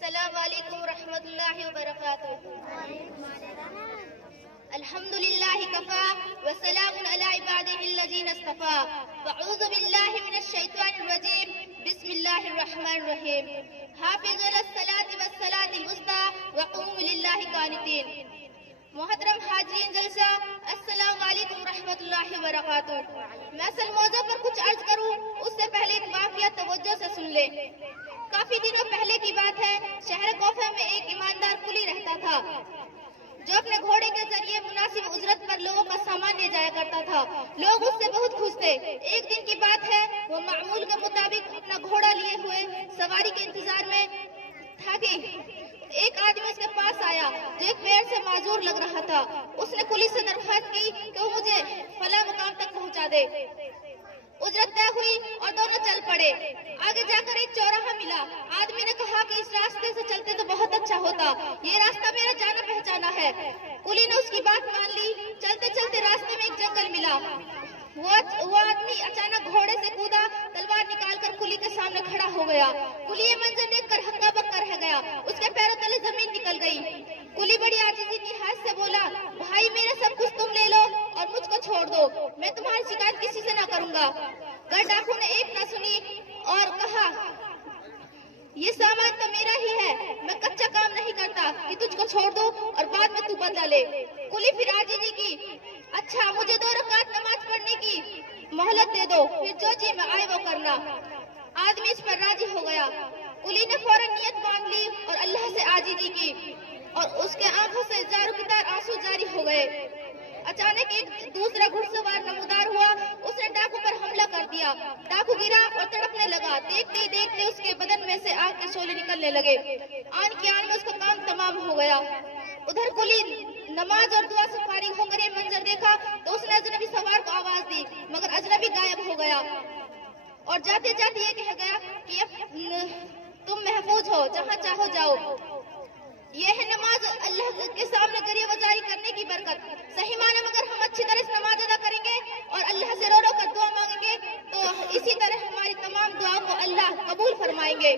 السلام علیکم ورحمۃ اللہ وبرکاتہ۔ الحمد للہ کفا وسلام علی عبادہ الذین اصطفی، اعوذ باللہ من الشیطان الرجیم، بسم اللہ الرحمن الرحیم۔ حافظوا علی الصلاۃ والصلاۃ الوسطی وقوموا للہ قانتین۔ محترم حاضرین جلسہ، السلام علیکم ورحمۃ اللہ وبرکاتہ۔ میں اصل موضوع پر کچھ عرض کروں اس سے پہلے ایک واقعہ توجہ سے سن لیں۔ کافی دنوں پہلے کی بات ہے، شہر کوفہ میں ایک ایماندار کلی رہتا تھا جو اپنے گھوڑے کے ذریعے مناسب اجرت پر لوگوں کا سامان لے جایا کرتا تھا۔ لوگ اس سے بہت خوش تھے۔ ایک دن کی بات ہے، وہ معمول کے مطابق اپنا گھوڑا لیے ہوئے سواری کے انتظار میں تھا کہ ایک آدمی اس کے پاس آیا جو ایک پیر سے معذور لگ رہا تھا۔ اس نے کلی سے درخواست کی کہ وہ مجھے فلاں مقام تک پہنچا دے۔ اجرت طے ہوئی اور دونوں چل پڑے۔ آگے جا کر ایک چوراہا ملا۔ آدمی نے کہا کہ اس راستے سے چلتے تو بہت اچھا ہوتا، یہ راستہ میرا جانا پہچانا ہے۔ کلی نے اس کی بات مان لی۔ چلتے چلتے راستے میں ایک جنگل ملا۔ وہ آدمی اچانک گھوڑے سے کودا، تلوار نکال کر کلی کے سامنے کھڑا ہو گیا۔ کلی یہ منظر دیکھ کر ہکا بکا رہ گیا، اس کے پیروں تلے زمین نکل گئی۔ کلی بڑی عاجزی کی حالت سے بولا، بھائی میرا سب کچھ تم لے لو اور مجھ کو چھوڑ دو، میں تمہاری شکایت کسی سے نہ کروں گا۔ گر ڈاکو نے ایک نہ سنی اور کہا، یہ سامان تو میرا ہی ہے، میں کچا کام نہیں کرتا کہ تجھ کو چھوڑ دو اور بعد میں تو بدلہ لے۔ کلی پھر عاجزی کی، اچھا مجھے 2 رکعت نماز پڑھنے کی مہلت دے دو، پھر جو جی میں آئے وہ کرنا۔ آدمی اس پر راضی ہو گیا۔ کلی نے فوراً نیت باندھ لی اور اللہ سے عاجزی کی، اور اس کے آنکھوں سے زاروں کی طرح آنسو جاری ہو گئے۔ اچانک ایک دوسرا گھڑ سوار نمودار ہوا، اس نے ڈاکو پر حملہ کر دیا۔ ڈاکو گرا اور تڑپنے لگا۔ دیکھتے ہی دیکھتے اس کے بدن میں سے آگ کے شعلے نکلنے لگے۔ آن کی آن میں اس کا کام تمام ہو گیا۔ ادھر کلی نماز اور دعا سے فارغ ہو کر یہ منظر دیکھا تو اس نے اجنبی سوار کو آواز دی، مگر اجنبی غائب ہو گیا اور جاتے جاتے یہ کہہ گیا کہ تم محفوظ ہو، جہاں چاہو جاؤ۔ یہ ہے نماز اللہ کے سامنے گریہ وزاری کرنے کی برکت۔ صحیح معنی میں اگر ہم اچھی طرح سے نماز ادا کریں گے اور اللہ سے رو رو کر دعا مانگیں گے تو اسی طرح ہماری تمام دعاؤں کو اللہ قبول فرمائیں گے۔